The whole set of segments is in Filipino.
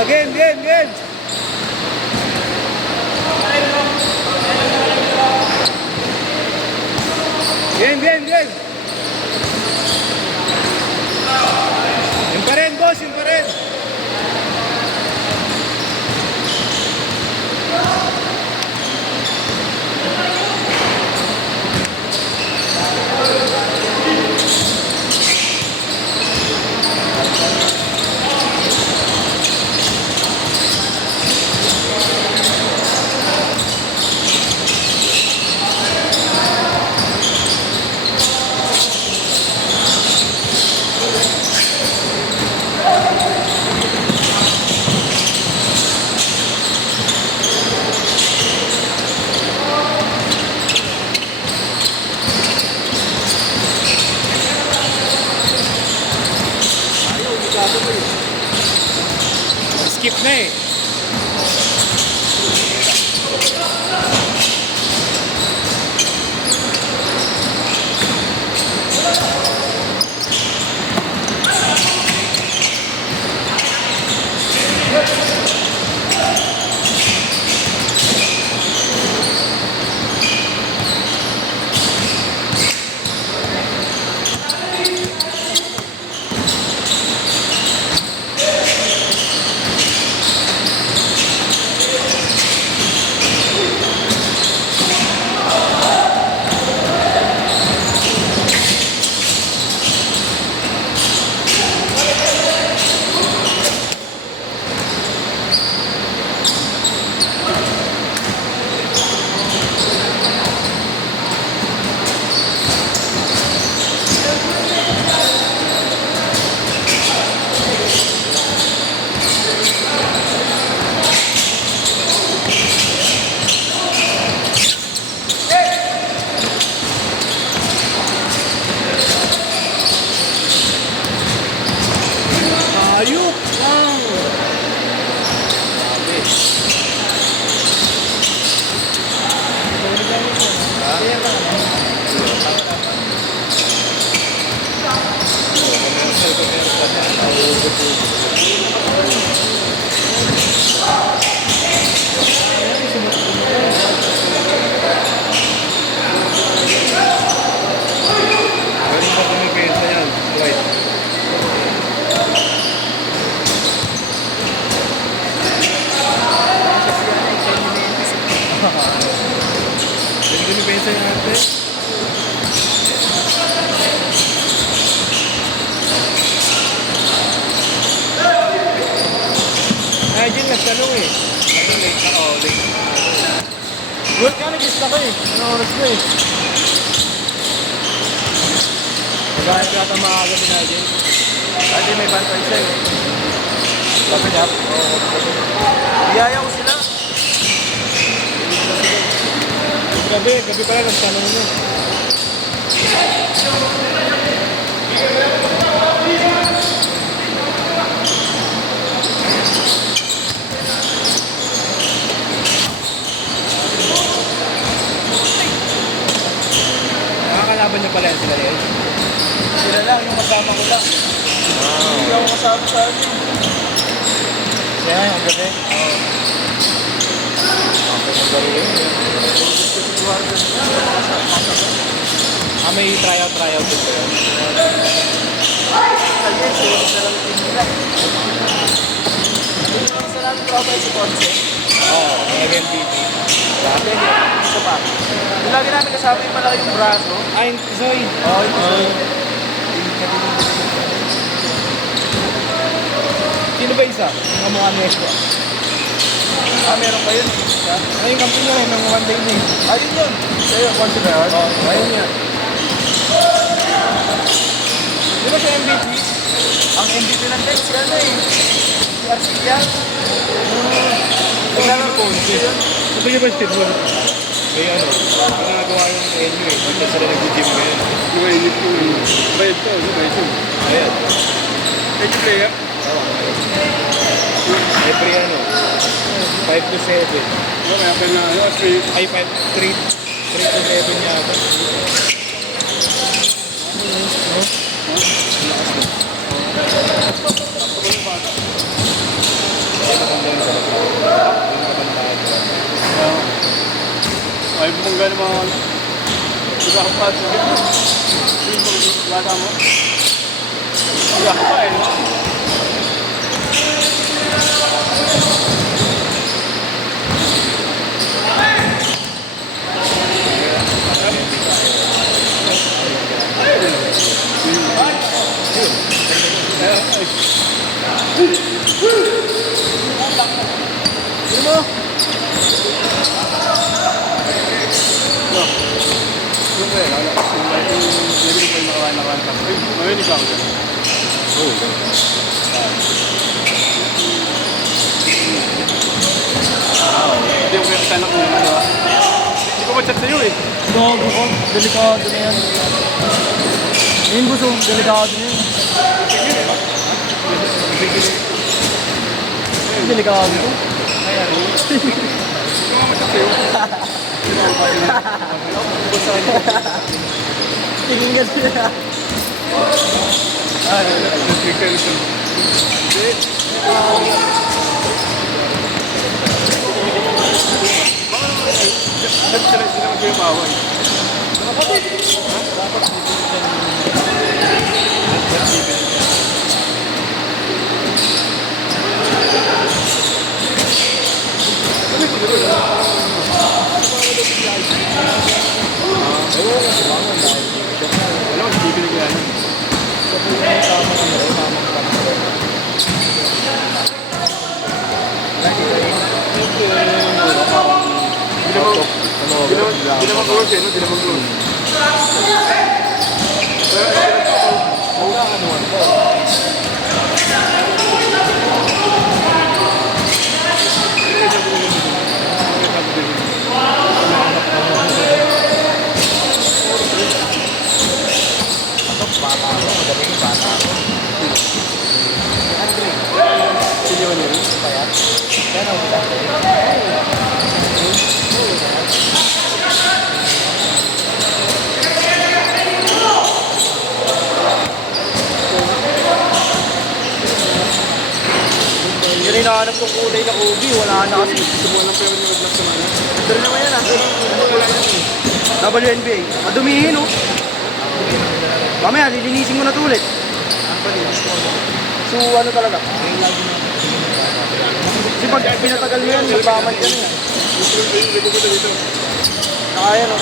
Game, game, game. Game, game, game. Yung pa rin, boss, yung pa rin. Skip na eh. Ayuk lang. Galing pa kami pensa yan. Right. Hindi ko pensa yung ate. Imagine, nagtanong eh. Ano, late na ako, late. Good ka, nag-gist ako eh. Ano oras ko eh. Magkahit ka ata maaga din natin. Ate, may bantay siya eh. Lapit up? Oo. Iyaya ko sila. Gabi pala nagtanong mo. Nakakalaban niya pala yan sila yan? Sila lang, yung kasama ko lang. Hindi ako kasama sa akin. Siya nga yung gabi? Oo. Ako maglaro yun. May tryout din ko yun. Kasi sulit na lang din nila. Hindi naman sa natin tropa yung si Ponce. Oo, MVP. Dati, isa pa. Yung lagi namin kasama yung malaki yung braso. Ay, Zoy. Oo, yung Zoy. Sino ba isa? Yung kamukha Nesco. Meron pa yun. Ay, yung kampi nyo rin ng one day na eh. Ayun yun. Sa'yo, Ponce ba yun? Oo, ayun yun. Di ba siya MVP? Ang MVP ng Dex, yan eh. Si Arcia. Naglalaro ko yun. Sabi niyo ba skateboard? May ano, nagagawa yung NU eh. Pagka sila nag-gym ngayon. Yung NU po yun. Bayad to, no? Bayad to. Ayan. Medyo player? Oo. Every ano, 5 to 7. Kaya pa na, ay 3 to 7 yata. Magkano mga ano? Magkakapat. Bata mo? Magkakapat no? Hindi ko kaya kasanak mo yun, di ba? Hindi ko ma-chat sa'yo eh. Gago ko, delikado na yan. Yung gusto, delikado na yan. Delikado ko. Hindi ko ma-chat sa'yo. Tiningan siya. Hindi naman close eh, no? Hindi naman close. Yung hinahanap kong kulay na ubi, wala na kasi. Subukan lang pero yung nag-vlog sa mga. Pero naman yan ah. WNBA. Madumihin oh. Mamaya, lilinisin mo na ito ulit. So ano talaga? Kasi pag pinatagal mo yan, magbaman ka na yan. Kaya no?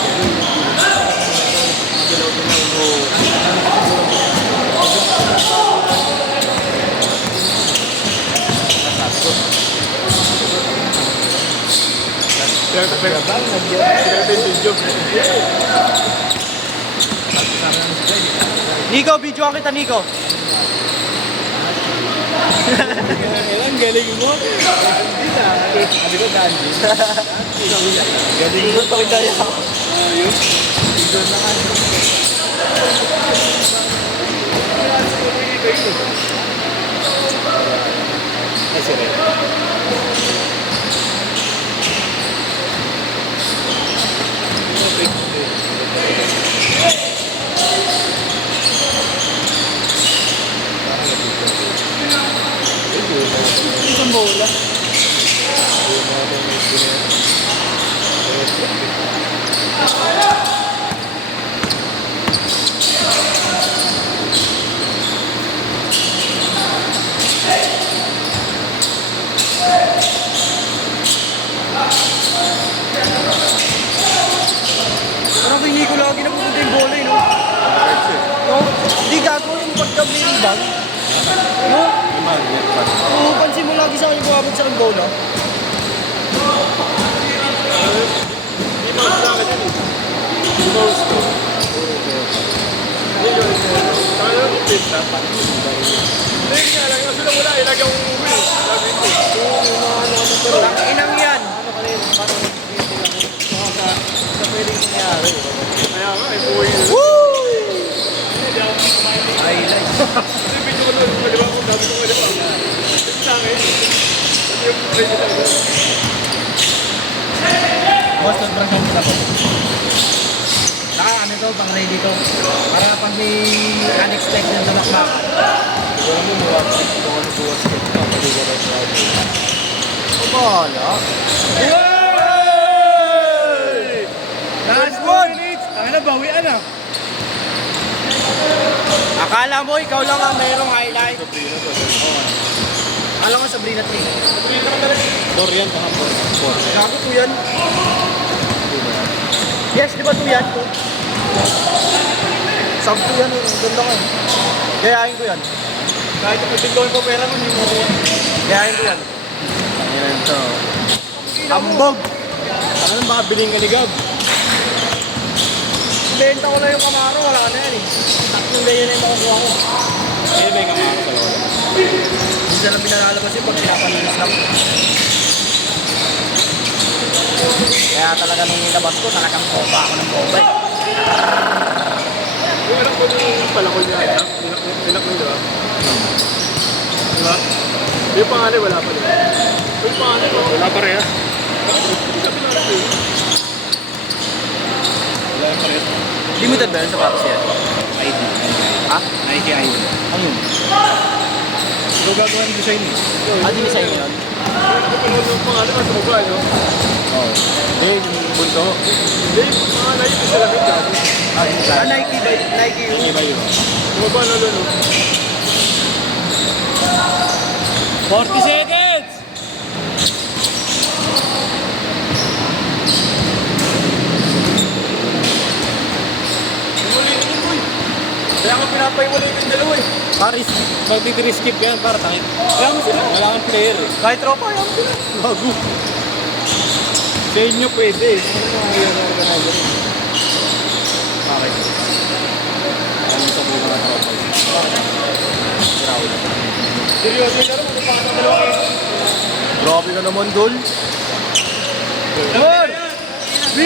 Nico, videoan kita Nico. Ang galing mo. Sabi ko Dandy. Galing mo pakita niya ako. Ayun. Ay, sir. Isang bola. Parang hindi ko lagi napupunta yung bola eh, no? No? Hindi gago yung pagka-bling bag. No? Oo, pansin mo lagi sa akin yung bumabag sa akin bola. Hindi mo sa akin yun eh. Close to. Hindi yun. Saka yun yung pista. Hindi nga lang. Kasi lang wala. Ilagay ang uwi. Lagi ito. Ang inang yan. Ano ka rin? Paano sa pwedeng nangyari? Kaya nga. Uwi. Woo! Highlight. Hindi video ko naman. Di ba kung dami kong ulit pa. Ito sa akin. Hindi yung play nila. Boss, sobrang sobrang ako. Saka ano to, pang ready to. Para pag may unexpected na makbaka. Siguro mo buwas ka ito. Pag-iwa na sa akin. Bahala. bawian ah. Akala mo, ikaw lang ang mayroong highlight. Alam mo, Sabrina 3. Dorian kahapon. Gago to yan. Yes, di ba to yan? Sub to yan, ganda ka. Gayahin ko yan. Kahit kung tingin ko pera mo, hindi mo kuha. Gayahin ko yan. Yan to. Ambog! Ano baka biling ka ni Gab? Benta ko na yung Camaro, wala na yan eh. Tatlong ganyan na yung makukuha ko. Eh, may kamaro sa lola. Minsan lang pinalalabas yung pag pinapanilis lang. Kaya talaga nung nilabas ko, talagang bomba ako ng bomba eh. Yung anak ko yung palakol niya, pinak mo, di ba? Di ba? Yung pangalan, wala pa diba? Yung pangalan, wala pa rin ah. Sabi na lang yun. Wala pa rin. Limited ba yun sa patos yan? ID. Ha? Nike ID. Ano yun? Ito gagawa ng design eh. Ah, dinisay mo yun? Yung pangalan, nasa baba, no? Oo. Hindi, yung bunto. Hindi, yung pangalan yung isa lang yung gano'n. Ah, Nike ba? Nike yun? Hindi ba yun? Yung baba na doon, no? 40 seconds! Kaya nga pinapaiwalay yung dalawa eh. Paris. Magti-skip yan para tangit. Kaya mo sila. Wala kang player eh. Kahit tropa, yan sila. Bago. Sa inyo pwede eh. Ano mga hero organizer? Bakit? Ano sa mga tropa? Seryoso yung laro, magpapangat ang dalawa kayo. Grabe ka naman, Dol. Hoy! B!